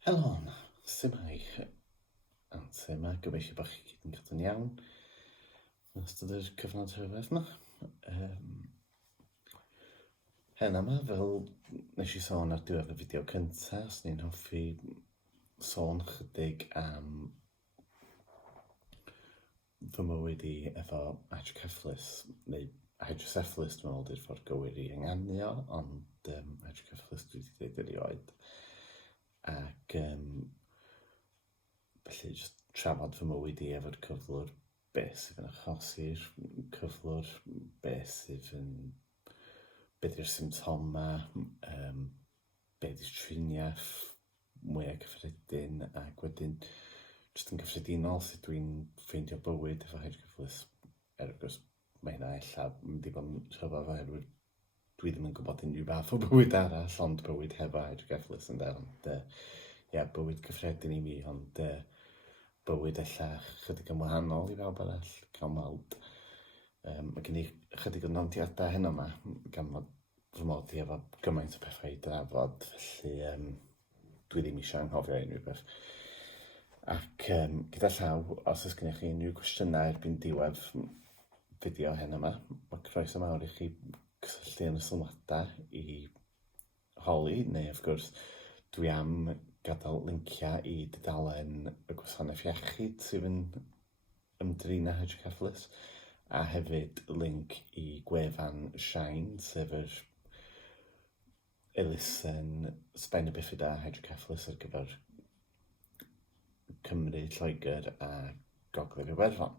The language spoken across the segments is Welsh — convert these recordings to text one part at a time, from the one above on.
Helo, symai. Yma, gobeithio bod chi gyd yn cael yn iawn yn ystod yr cyfnod rhyfedd yma. Hen yma, fel nes i sôn ar diwedd y fideo cyntaf, os ni'n hoffi sôn chydig am fy mywyd i efo Hydrocephalus, neu Hydrocephalus, dwi'n meddwl di'r ffordd gywir i ynganu o, ond Hydrocephalus dwi wedi dweud erioed. Ac felly jyst trafod fy mywyd i efo'r cyflwr, beth sydd yn achosi'r cyflwr, beth ydy'r symptoma, beth ydy'r triniaeth mwyaf cyffredin, ac wedyn jyst yn gyffredinol sut dwi'n ffeindio bywyd efo Hydrocephalus. Gwrs, mae hynna ella mynd i bod yn rhyfedd oherwydd dwi ddim yn gwybod unrhyw fath o bywyd arall, ond bywyd hefo Hydrocephalus ynde, ond bywyd cyffredin i mi, ond bywyd ella chydig yn wahanol i bawb arall, cael mawd. Mae gen i chydig o nodiadau heno yma, gan fod fy mod i efo gymaint o bethau i drafod, felly dwi ddim eisiau anghofio unrhyw beth. Ac gyda llaw, os oes gennych chi unrhyw gwestiynau erbyn diwedd fideo heno yma, mae croeso mawr i chi cysylltu yn y sylwadau i holi, neu wrth gwrs dwi am gadael linciau i dudalen y gwasanaeth iechyd sydd yn ymdrin â Hydrocephalus, a hefyd link i gwefan Shine, sef yr elusen sbenna bifida Hydrocephalus ar gyfer Cymru, Lloegr a Gogledd Iwerddon.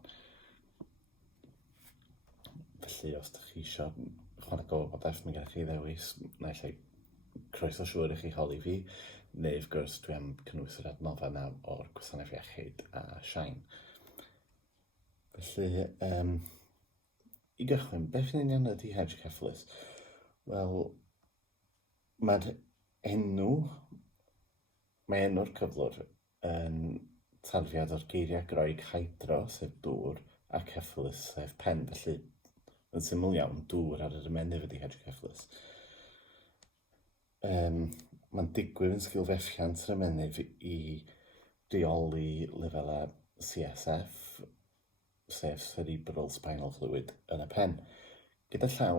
Felly, os ydych chi eisiau chwarae wybodaeth, mae gennych chi ddewis, naill ai croeso siŵr i chi holi fi, neu wrth gwrs dwi am cynnwys yr adnodda yna o'r gwasanaeth iechyd a Shine. Felly, i gychwyn, beth yn union ydy Hydrocephalus? Wel, mae enw'r cyflwr yn tarddiad o'r geiriau Groeg hydro, sef dŵr, ac cephalus, sef pen, felly yn syml iawn, dŵr ar yr ymennydd ydy Hydrocephalus. Mae'n digwydd yn sgilfethiant yr ymennydd i reoli lefelau CSF, sef cerebral spinal fluid, yn y pen. Gyda llaw,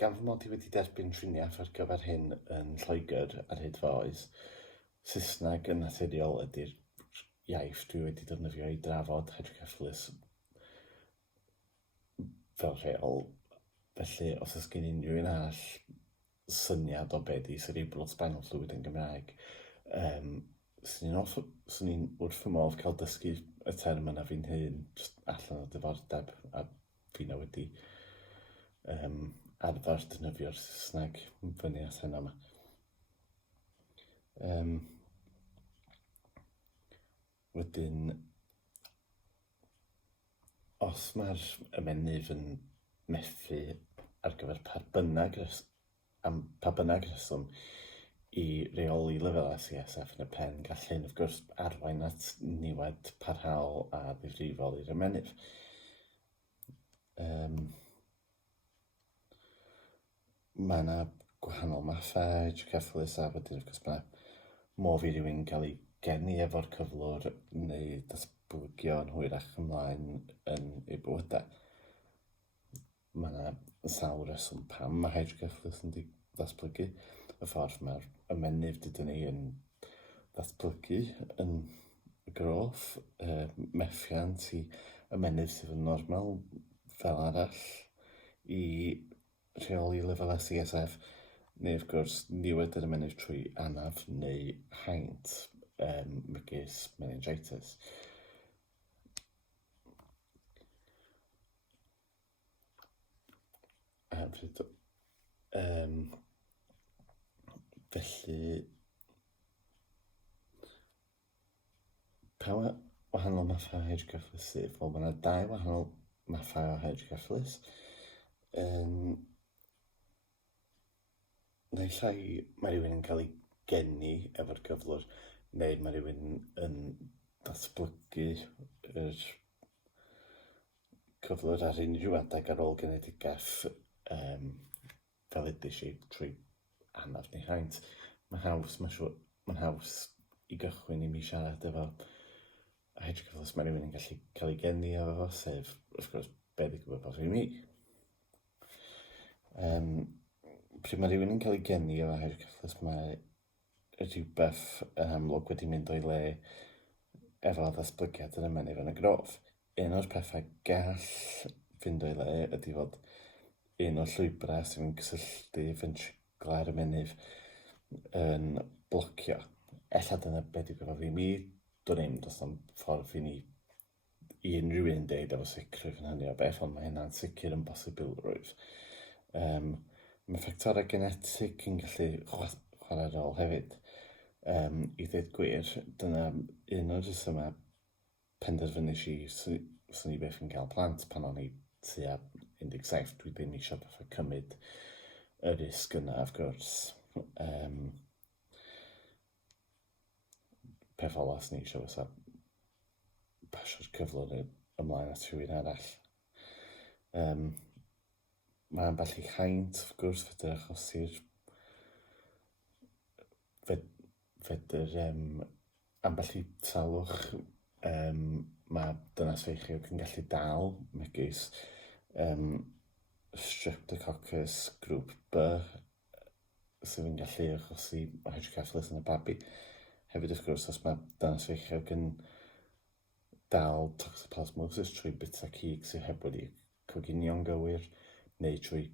gan fy mod i wedi derbyn triniaeth ar gyfer hyn yn Lloegr ar hyd fy oes, Saesneg yn naturiol ydy'r iaith dwi wedi defnyddio i drafod Hydrocephalus fel rheol. Felly, os oes gen unrhyw un arall syniad o beth i cerebral spinal fluid yn Gymraeg, swn i'n wrth fy modd cael dysgu y term yna fi'n hun, just allan o diddordeb, a fi'n wedi arfer defnyddio'r Saesneg fyny at heno yma. Wedyn, os mae'r ymennydd yn methu ar gyfer pa bynnag reswm i reoli lefelau CSF yn y pen, gall hyn wrth gwrs arwain at niwed parhaol a ddifrifol i'r ymennydd. Mae yna gwahanol mathau Hydrocephalus, a wedyn wrth gwrs mae modd i rywun cael ei geni efo'r cyflwr neu datblygio yn hwyrach ymlaen yn ei bywydau. Mae yna sawl reswm pam mae Hydrocephalus yn datblygu, y ffordd mae'r ymennydd dydyn ni yn datblygu yn y groth, methiant i ymennydd sydd yn normal fel arall i rheoli lefelau CSF, neu wrth gwrs niwed yr ymennydd trwy anaf neu haint, megis meningitis. Felly, pa wahanol mathau Hydrocephalus sydd? Wel, mae yna 2 wahanol mathau o Hydrocephalus. Naill ai mae rhywun yn cael ei geni efo'r cyflwr, neu mae rhywun yn datblygu yr cyflwr ar unrhyw adeg ar ôl genedigaeth, fel ydys i trwy anaf neu haint. Mae'n haws i gychwyn i mi siarad efo hydrocephalus mae rhywun yn gallu cael ei geni efo fo, sef, wrth gwrs, be di gwybod bod fi mi. Pryd mae rhywun yn cael ei geni efo hydrocephalus, mae rhywbeth yn amlwg wedi mynd o'i le efo ddatblygiad yn ymennydd yn y grof. Un o'r pethau gall fynd o'i le ydy fod un o'r llwybrau sydd yn cysylltu ventricle'r ymennydd yn blocio. Ella dyna be di gwybod fi mi, dwi'n does am ffordd i ni i unrhyw un deud efo sicrwydd yn hynny o beth, ond mae hynna'n sicr yn bosibilrwydd. Mae ffactorau genetig yn gallu chwarae rôl hefyd. I ddweud gwir, dyna un o'r rhesymau penderfynais i swn i beth yn cael plant pan o'n i tua 17, dwi ddim eisiau fatha cymryd y risg yna, wrth gwrs. Peth ola swn i eisiau fysa pasio'r cyflwr ymlaen at rhywun arall. Mae ambell i haint, wrth gwrs, fedr achosi'r fedr ambell i salwch, mae dynas feichiog yn gallu dal megis Streptococcus grŵp B sydd yn gallu achosi Hydrocephalus yn y babi. Hefyd, wrth gwrs, os mae dynas feichiog yn dal toxoplasmosis trwy bita cig sydd heb wedi coginio'n gywir, neu trwy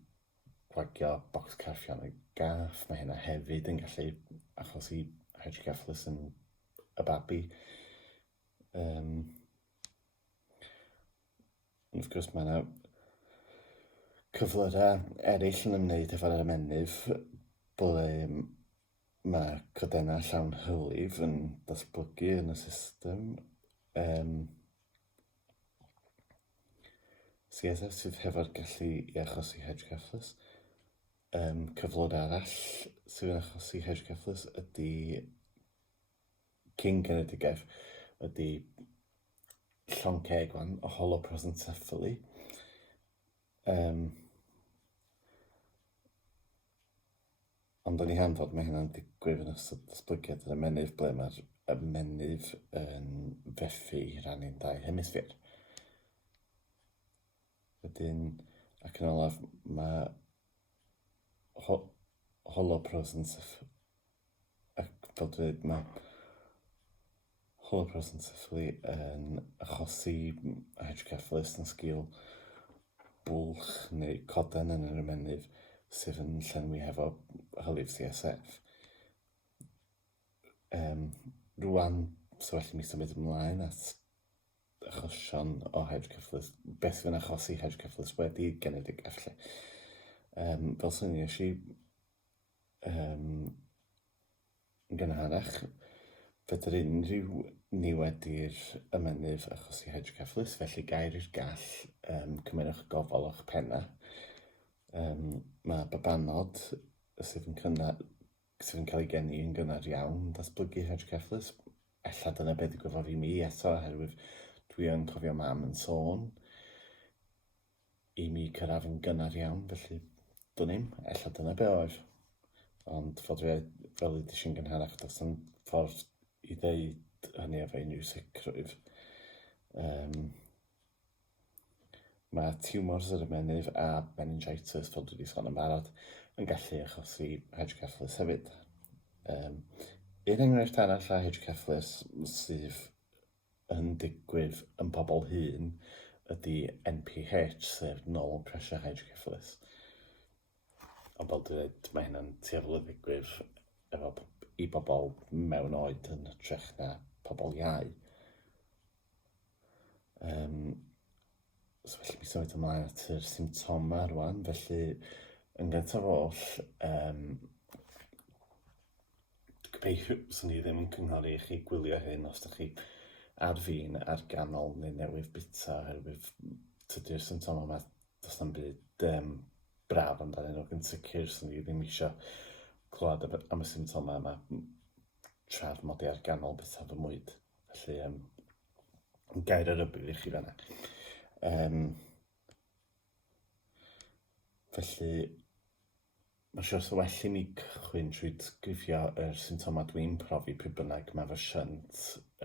gwagio bocs carffion y gaff, mae hynna hefyd yn gallu achosi Hydrocephalus yn y babi. Wrth gwrs, mae yna cyflyrau eraill yn ymwneud efo'r ymennydd ble mae codennau llawn hylif yn datblygu yn y system. CSF sydd hefo'r gallu i achosi Hydrocephalus. Cyflwr arall sydd yn achosi Hydrocephalus ydy cyn genedigaeth ydy llonceg wan o holoprosencephaly. Ond o'n i hanfod mae hynna'n digwydd yn ystod datblygiad yr ymennydd ble mae'r ymennydd yn fethu i rannu'n 2 hemisffer. Wedyn, ac yn olaf, mae holoprosencephaly, ac fel dweud, mae holoprosencephaly yn achosi Hydrocephalus yn sgil bwlch neu coden yn yr ymennydd sydd yn llenwi hefo hylif CSF. Rwan, so felly mi symud ymlaen at achosion o Hydrocephalus, beth sydd yn achosi Hydrocephalus wedi genedigaeth lle. Fel sy'n ni eisiau yn gynharach, fedr unrhyw niwedi'r ymennydd achosi Hydrocephalus, felly gair i'r gall cymerwch gofal o'ch penna. Mae babanod sydd yn cael ei geni yn gynnar iawn datblygu Hydrocephalus. Ella dyna beth i gwybod fi mi eto, oherwydd dwi yn cofio mam yn sôn i mi cyrraedd yn gynnar iawn, felly dwnim, ella dyna be oedd. Ond fod fel i ddysgu'n gynharach, does yn ffordd i ddeud hynny efo unrhyw sicrwydd. Mae tiwmors yr ymennydd a meningitis, fel dwi wedi sôn yn barod, yn gallu achosi Hydrocephalus hefyd. Un enghraifft arall a Hydrocephalus sydd yn digwydd yn pobl hŷn ydy NPH, sef null pressure Hydrocephalus. Ond fel dwi'n dweud, mae hynna'n tueddol o ddigwydd i bobl mewn oed yn hytrach na pobl iau. So felly mi symud ymlaen at yr symptoma rwan, felly yn gyntaf oll, gobeithio sy'n ni ddim yn cynghori i chi gwylio hyn os ydych chi ar fin, ar ganol neu newydd bita, oherwydd tydi'r symptoma yma, does na'm byd braf amdanyn nhw. Yn sicr sy'n ni ddim eisiau clywed am y symptoma yma tra'r modi ar ganol bita fy mwyd. Felly, gair yr ybydd i chi fanna. Felly, Mae'n siwr so well i mi cychwyn trwy grifio symptomau dwi'n profi pryd bynnag mae fy shunt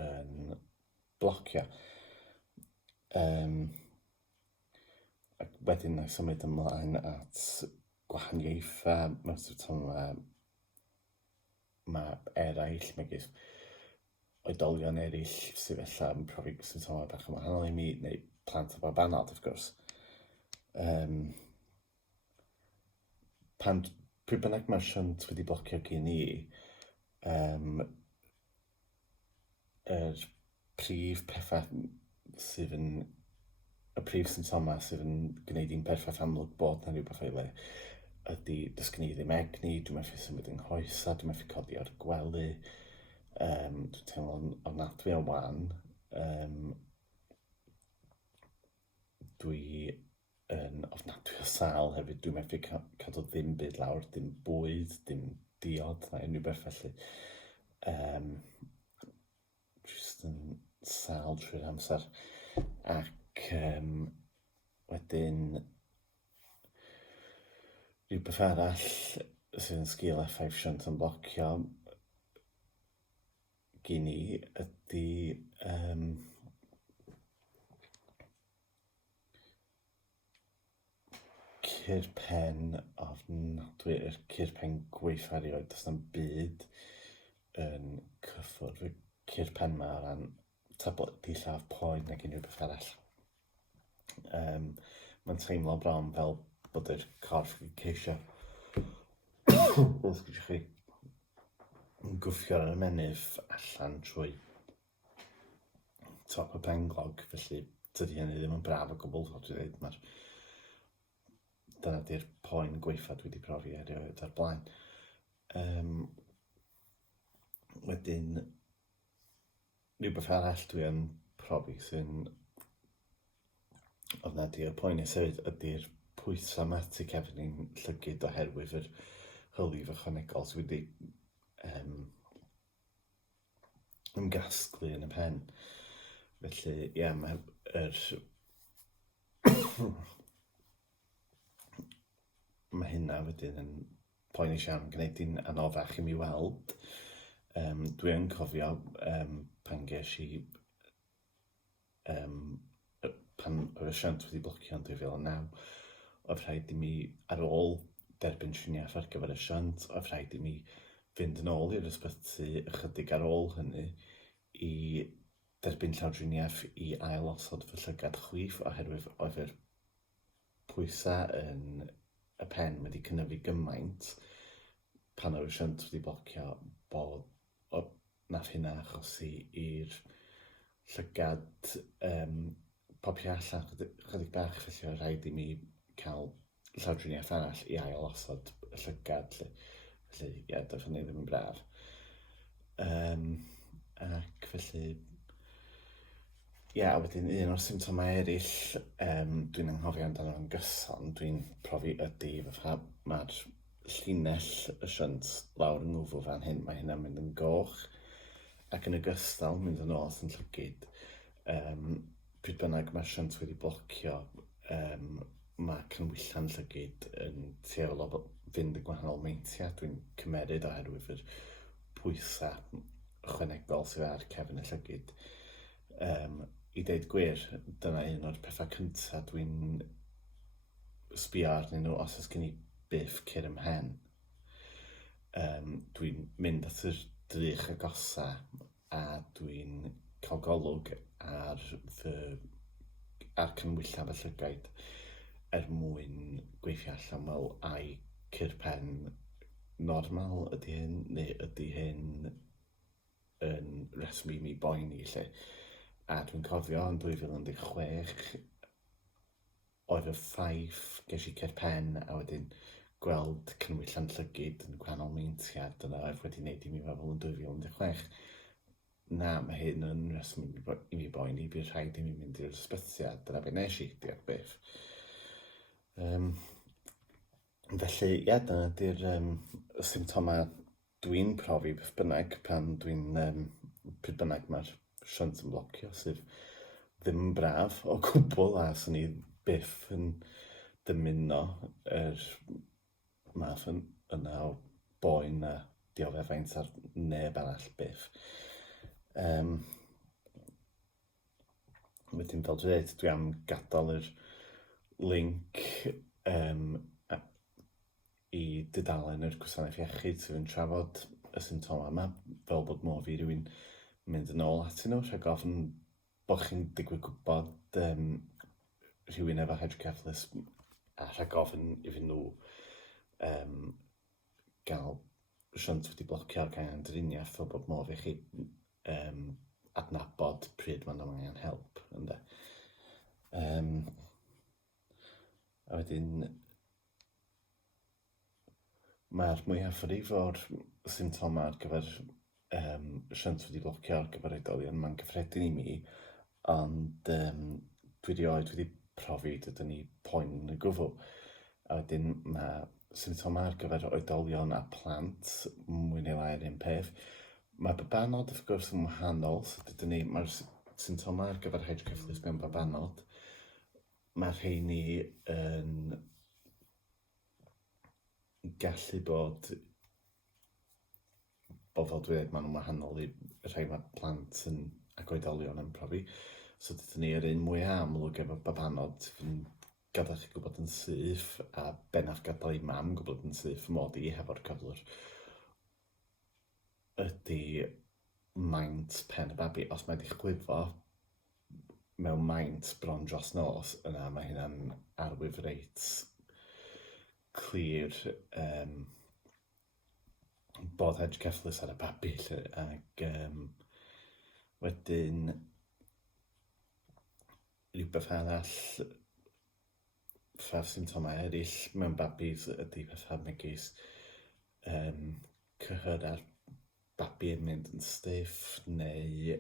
yn blocio. Ac wedyn na symud ymlaen at gwahaniaethau mewn symptomau mae eraill, megis oedolion eraill sydd felly yn profi symptomau bach yn wahanol i mi, neu plant o babanod, wrth gwrs. Pryd bynnag mae'r shunt wedi blocio gen i, y prif symptomau sydd yn gwneud i'n berffaith amlwg bod na rhywbeth o'i le ydy dysgu ni ddim egni, dwi'n methu symud yng nghoesa, dwi'n methu codi ar gwely, dwi'n teimlo'n ofnadwy o wan, dwi yn ofnadwy o sal hefyd, dwi'n methu cadw ddim byd lawr, dim bwyd, dim diod, na unrhyw beth felly. Jyst yn sal trwy'r amser. Ac wedyn rhywbeth arall sydd yn sgil effaith shunt yn blocio gen i ydy cur pen ofnadwy, cur pen gweithio erioed, does na'm byd yn cyffwrdd y cur pen ma o ran tablet dillaf poen nag unrhyw beth arall. Mae'n teimlo bron fel bod yr corff yn ceisio yn gwffio ar y menydd allan trwy top y penglog, felly dydy hynny ddim yn braf o gwbl, dwi'n dweud, dyna di'r poen gweithio dwi wedi profi erioed ar blaen. Wedyn, rhywbeth arall dwi yn profi sy'n ofnadwy o poenus hefyd ydy'r pwysau matic hefyd ni'n llygyd oherwydd yr hylif ychwanegol sydd wedi ymgasglu yn y pen. Felly, ie, mae hynna wedyn yn poenus iawn, gwneud i'n anoddach i mi weld. Dwi yn cofio pan ges i pan oedd y shunt wedi blocio yn 2009, oedd rhaid i mi, ar ôl derbyn triniaeth ar gyfer y shunt, oedd rhaid i mi fynd yn ôl i'r ysbyty ychydig ar ôl hynny i derbyn llawdriniaeth i ailosod fy llygad chwith oherwydd oedd yr pwysau yn y pen wedi cynyddu gymaint pan oedd y shunt wedi blocio bod nath hynna achosi i'r llygad popio allan chydig bach, felly oedd rhaid i mi cael llawdriniaeth arall i ailosod y llygad. Felly, ie, doedd hynny ddim yn braf. Ac felly, ie, a wedyn un o'r symptomau eraill dwi'n anghofio amdano yn gyson, dwi'n profi ydy fatha mae'r llinell y shunt lawr yng ngwfw fan hyn, mae hynna'n mynd yn goch, ac yn ogystal mynd yn ôl yn llygyd. Pryd bynnag mae'r shunt wedi blocio, mae cynwylla'n llygyd yn tueddol o fynd yn gwahanol meintiau, dwi'n cymeryd oherwydd yr pwysau ychwanegol sydd ar cefn y llygyd. I ddeud gwir, dyna un o'r pethau cyntaf dwi'n sbio arnyn nhw os oes gen i byth cur ym mhen. Dwi'n mynd at yr drych agosaf a dwi'n cael golwg ar cynwylla fy llygaid mwyn gweithio allan fel ai cur pen normal ydy hyn, neu ydy hyn yn reswm i mi boeni lle. A dwi'n cofio yn 2016 oedd y ffaith ges i cur pen a wedyn gweld cynwylla'n llygyd yn gwahanol meintiau, dyna oedd wedi wneud i mi feddwl yn 2016. Na, mae hyn yn reswm i mi boeni, bydd rhaid i mi mynd i'r ysbyty, a dyna beth nes i, diolch beth. Felly, ie, dyna di'r symptomau dwi'n profi beth bynnag pan dwi'n pryd bynnag mae'r shunt yn blocio, sydd ddim yn braf o gwbl, a sy'n ni byth yn dymuno yr math yna o boen na dioddefaint ar neb arall byth. Wedyn, fel dwi dweud, dwi am gadael yr link i dudalen yr gwasanaeth iechyd sydd yn trafod y symptoma yma, fel bod modd i rywun mynd yn ôl atyn nhw, rhag ofn bod chi'n digwydd gwybod rhywun efo hydrocephalus a rhag ofn iddyn nhw gael shunt wedi blocio ar gangen driniaeth, fel bod modd i chi adnabod pryd maen nhw'n angen help. A wedyn, mae'r mwyafrif o'r symptoma ar gyfer shunt wedi blocio ar gyfer oedolion mae'n gyffredin i mi, ond dwi wedi profi dydyn ni poen yn y gwfw. A wedyn mae symptoma ar gyfer oedolion a plant mwy neu lai yr un peth. Mae babanod wrth gwrs yn wahanol, so dydyn ni, mae'r symptoma ar gyfer hydrocephalus mewn babanod. Mae rheini yn gallu bod fel dwi dweud, maen nhw'n wahanol i rhai mae plant ac oedolion yn profi. So dydyn ni yr un mwy amlwg efo babanod yn gadael chi gwybod yn syth, a bennaf gadael i mam gwybod yn syth mod i hefo'r cyflwr, ydy maint pen y babi. Os mae wedi chwifo mewn maint bron dros nos, yna mae hynna'n arwydd reit clir bod hydrocephalus ar y babi. Ac wedyn, rhywbeth arall, ffaf symptoma eraill mewn babis ydy pethau megis cyhyr ar babi yn mynd yn stiff, neu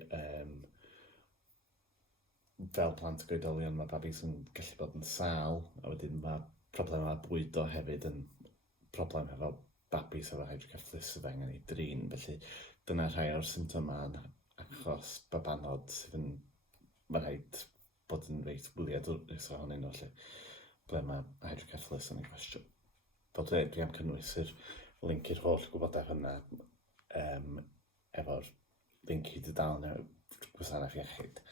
fel plant ac oedolion mae babis yn gallu bod yn sal, a wedyn mae problemau bwydo hefyd yn problem efo babis efo hydrocephalus sydd angen ei drin. Felly dyna rhai o'r symptoma achos babanod sydd yn mae rhaid bod yn reit wyliadwrus ohonyn nhw, ble mae hydrocephalus yn ei gwestiwn. Fel dwi am cynnwys yr link i'r holl gwybodaeth yna efo'r link i dudalen y gwasanaeth iechyd.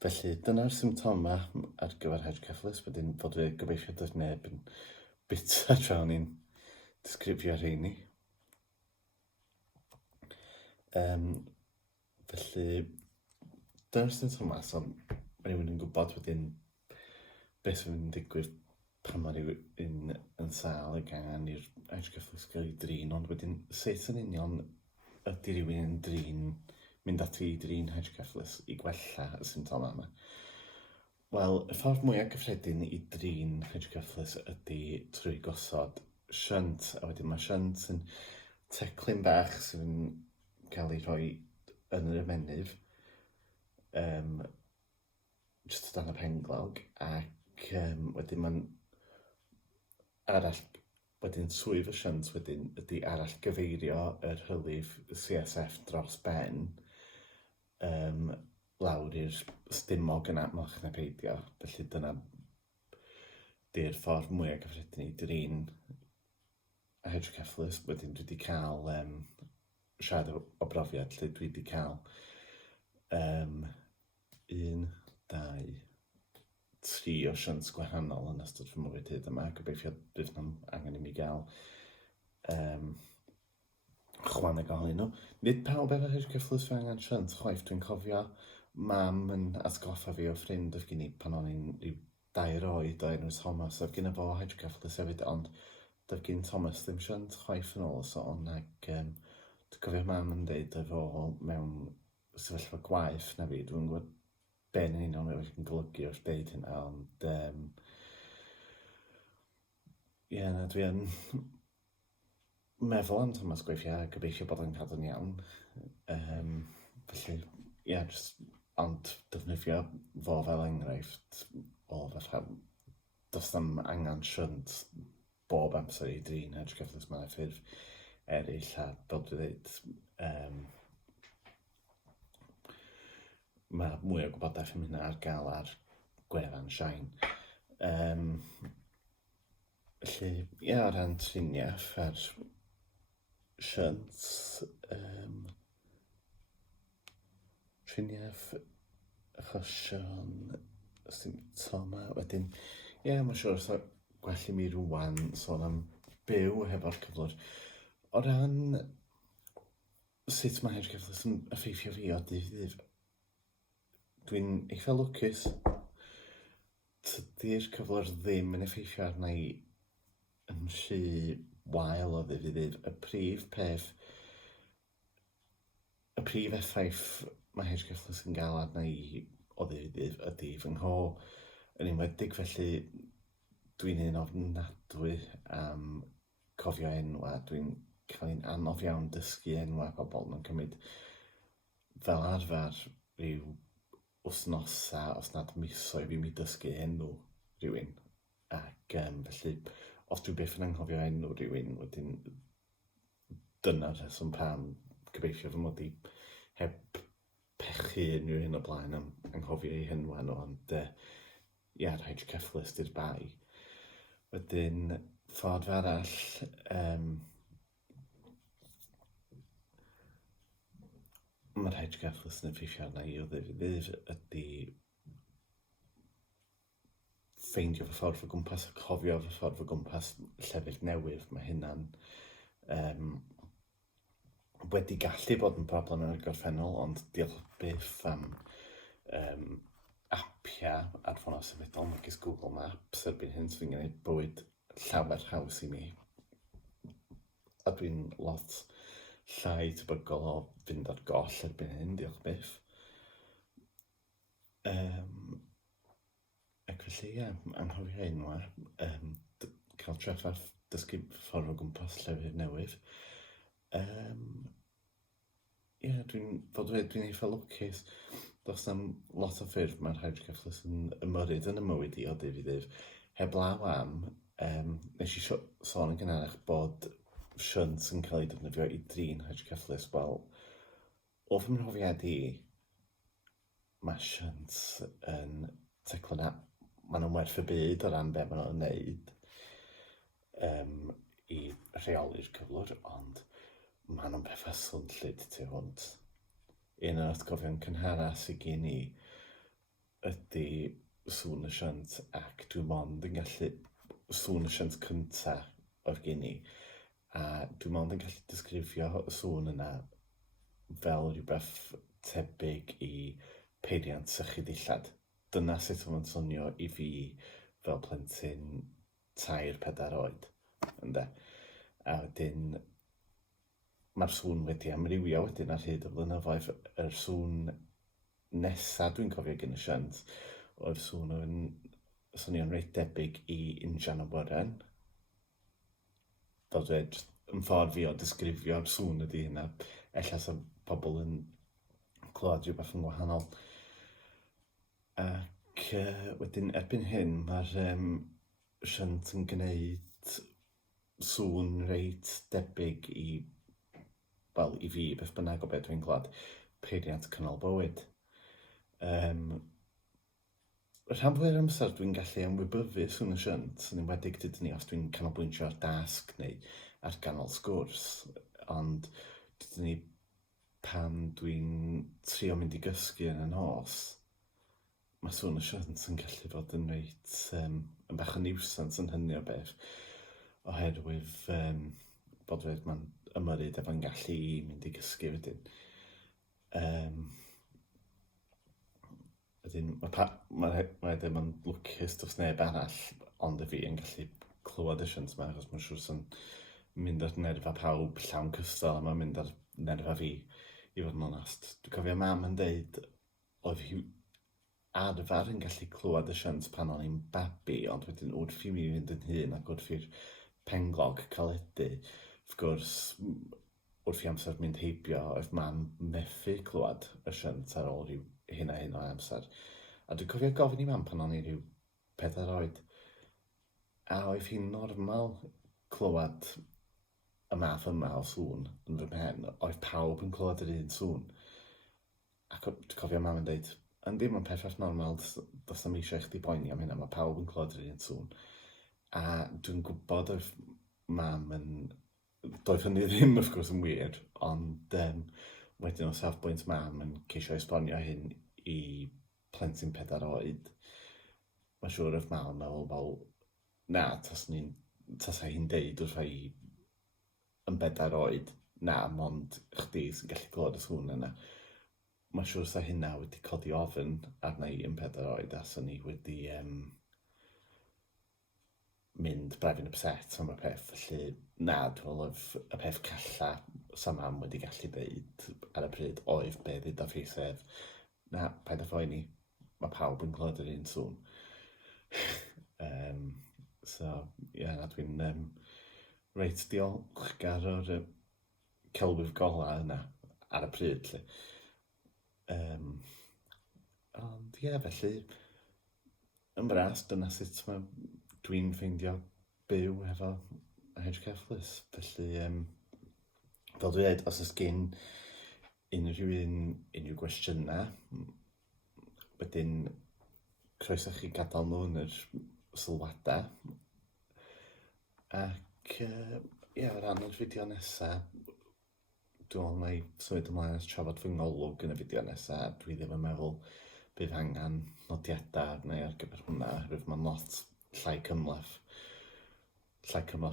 Felly dyna'r symptoma ar gyfer hydrocephalus. Wedyn, fel dwi gobeithio doedd neb yn bita tra o'n i'n disgrifio rheini. Felly, dyna'r symptoma, so mae rhywun yn gwybod wedyn beth sy'n mynd yn digwydd pan mae rhywun yn sal ac angen i'r hydrocephalus gael ei drin, ond wedyn sut yn union ydy rhywun yn mynd ati i drin hydrocephalus i gwella y symptoma yma. Wel, y ffordd mwyaf gyffredin i drin hydrocephalus ydy trwy gosod shunt, a wedyn mae shunt yn teclyn bach sydd yn cael ei rhoi yn yr ymennydd, jyst o dan y penglawg, ac wedyn mae'n wedyn swydd y shunt wedyn ydy arall gyfeirio yr hylif CSF dros ben lawr i'r stumog yn amlach na peidio. Felly dyna di'r ffordd mwyaf gyffredin i drin hydrocephalus. Wedyn dwi wedi cael siarad o brofiad lle dwi wedi cael 1, 2, 3 o shunts gwahanol yn ystod fy mywyd yma. Gobeithio bydd nhw'n angen i mi gael chwaneg ohonyn nhw. Nid pawb efo hydrocephalus fe angen shunt chwaith. Dwi'n cofio mam yn atgoffa fi o ffrind oedd gen i pan o'n i'n rhyw 2 oed o enw Thomas. Oedd gen i fo hydrocephalus hefyd, ond doedd gen Thomas ddim shunt chwaith yn ôl sôn. Ac dwi'n cofio mam yn dweud efo mewn sefyllfa gwaith na fi. Dwi'n gwybod be'n yn union wedi yn golygu wrth deud hynna, ond dwi yn meddwl am Thomas gweithio a gobeithio bod yn cadw'n iawn. Felly, ond defnyddio fo fel enghraifft o fatha, does ddim angen shunt bob amser i drin hydrocephalus. Mae'n ffurf eraill, a fel dwi'n dweud, mae mwy o gwybodaeth am hynna ar gael ar gwefan Shine. Felly, ie, o ran triniaeth a'r siant, triniaeth achosion symptoma, wedyn, ie, mae'n siŵr os gwell i mi rwan sôn am byw hefo'r cyflwr. O ran sut mae Hydrocephalus yn effeithio fi o dydd i ddydd, dwi'n eitha lwcus. Tydi'r cyflwr ddim yn effeithio arna i yn rhy wael o ddydd i ddydd. Y prif effaith mae Hydrocephalus yn gael arna i o ddydd i ddydd ydy fy ngho, yn enwedig felly dwi'n un ofnadwy am cofio enwa. Dwi'n cael ein anodd iawn dysgu enwa pobl. Mae'n cymryd fel arfer rhyw wthnosa, os nad misoedd i mi dysgu enw rhywun. Ac felly, os dwi byth yn anghofio enw rhywun, wedyn dyna'r rheswm pam gobeithio fy mod i heb pechu unrhyw hyn o blaen am anghofio ei henwa nhw, ond ia'r Hydrocephalus di'r bai. Wedyn, ffordd arall, mae'r Hydrocephalus yn effeithio arna i o ddydd i ddydd ydy ffeindio fy ffordd o gwmpas a cofio fy ffordd o gwmpas llefydd newydd. Mae hynna'n wedi gallu bod yn broblem yn y gorffennol, ond diolch byth am apia ar ffôn symudol megis Google Maps erbyn hyn, so fi'n gwneud bywyd llawer haws i mi. A dwi'n lot llai tebygol o fynd ar goll erbyn hyn, diolch byth. Ac felly, ie, anghofio enwa, cael trafferth, dysgu ffordd o gwmpas llefydd newydd. Ie, dwi'n eitha lwcus. Does na'm lot o ffyrdd mae'r Hydrocephalus yn ymyrryd yn y mywyd i o dydd i ddydd. Heblaw am, nes i sôn yn gynharach bod siant yn cael ei defnyddio i drin Hydrocephalus. Wel, o fy mhrofiad i, mae siant yn teclo na, maen nhw'n werth y byd o ran be maen nhw'n wneud i rheoli'r cyflwr, ond maen nhw'n pethau swnllyd tu hwnt. Un o'r atgofion cynhara sydd gen i ydy sŵn y siant, ac dwi mond yn gallu sŵn y siant cynta o'r gen i, a dwi mond yn gallu disgrifio y sŵn yna fel rhywbeth tebyg i peiriant sychu dillad. Dyna sut o'n swnio i fi fel plentyn 3-4 oed. A wedyn, mae'r sŵn wedi amrywio wedyn ar hyd y blynyddoedd. Yr sŵn nesa dwi'n cofio gen y siant oedd sŵn o'n swnio'n reit debyg i injan o wyren. Fel dweud, yn ffordd fi o disgrifio'r sŵn ydy hynna. Ella sa pobl yn clywed rhywbeth yn wahanol. Ac wedyn erbyn hyn mae'r siant yn gwneud sŵn reit debyg i, wel, i fi, beth bynnag o beth dwi'n clywed, peiriant cynnal bywyd. Rhan fwyaf o'r amser dwi'n gallu ymwybyfu sŵn y siant, yn enwedig dydyn ni os dwi'n canolbwyntio ar dasg neu ar ganol sgwrs, ond dydyn ni pan dwi'n trio mynd i gysgu yn y nos, mae sŵn y siant yn gallu bod yn reit, yn bach o niwsans yn hynny o beth, oherwydd bod mae'n ymyrryd efo'n gallu i mynd i gysgu wedyn. Wedyn, mae ddim yn lwcus dros neb arall, ond y fi yn gallu clywed y siant yma, achos mae'n siŵr sy'n mynd ar nerfa pawb llawn cystal, a mae'n mynd ar nerfa fi, i fod yn onast. Dwi'n cofio mam yn deud, oedd hi arfer yn gallu clywed y siant pan o'n i'n babi, ond wedyn wrth i mi fynd yn hyn ac wrth i'r penglog caledu, wrth gwrs, wrth i amser mynd heibio, oedd mam methu clywed y siant ar ôl hyn a hyn o amser. A dwi'n cofio gofyn i mam pan o'n i rhyw 4 oed, a oedd hi'n normal clywed y math yma o sŵn yn fy mhen. Oedd pawb yn clywed yr un sŵn. Ac dwi'n cofio mam yn dweud, yndi, mae'n pethau normal, does am eisiau chdi boeni am hynna, mae pawb yn clywed yr un sŵn. A dwi'n gwybod oedd mam yn... Doedd hynny ddim, wrth gwrs, yn wir, ond wedyn o safbwynt mam yn ceisio esbonio hyn i plentyn 4 oed, mae'n siŵr oedd mam yn meddwl, wel, na, tasa hi'n deud wrth i yn 4 oed, na, mond chdi sy'n gallu clywed y sŵn yna. Mae'n siŵr sa hynna wedi codi ofyn arna i yn 4 oed, a sy'n ni wedi mynd braidd yn upset am y peth, felly na, dwi'n meddwl y peth calla sa mam wedi gallu deud ar y pryd oedd be ddeudodd hi, sef, na, paid â phoeni, mae pawb yn clywed yr un sŵn. So, ie, na, dwi'n reit diolchgar o'r celwydd gola yna ar y pryd, lle. Ond ie, felly, yn fras, dyna sut dwi'n ffeindio byw efo Hydrocephalus. Felly, fel dwi dweud, os oes gen unrhyw gwestiynau, wedyn croeso chi gadael nhw yn yr sylwadau. Ac ie, o ran yr fideo nesaf, dwi'n meddwl na i symud ymlaen at trafod fy ngolwg yn y fideo nesaf. Dwi ddim yn meddwl bydd angen nodiadau neu ar gyfer hwnna, rwyf mae'n lot llai cymlath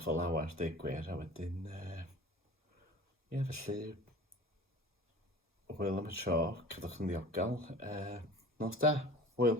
o lawer, dweud gwir, a wedyn, ie, felly, hwyl am y tro, cadwch yn ddiogel, nos da, hwyl.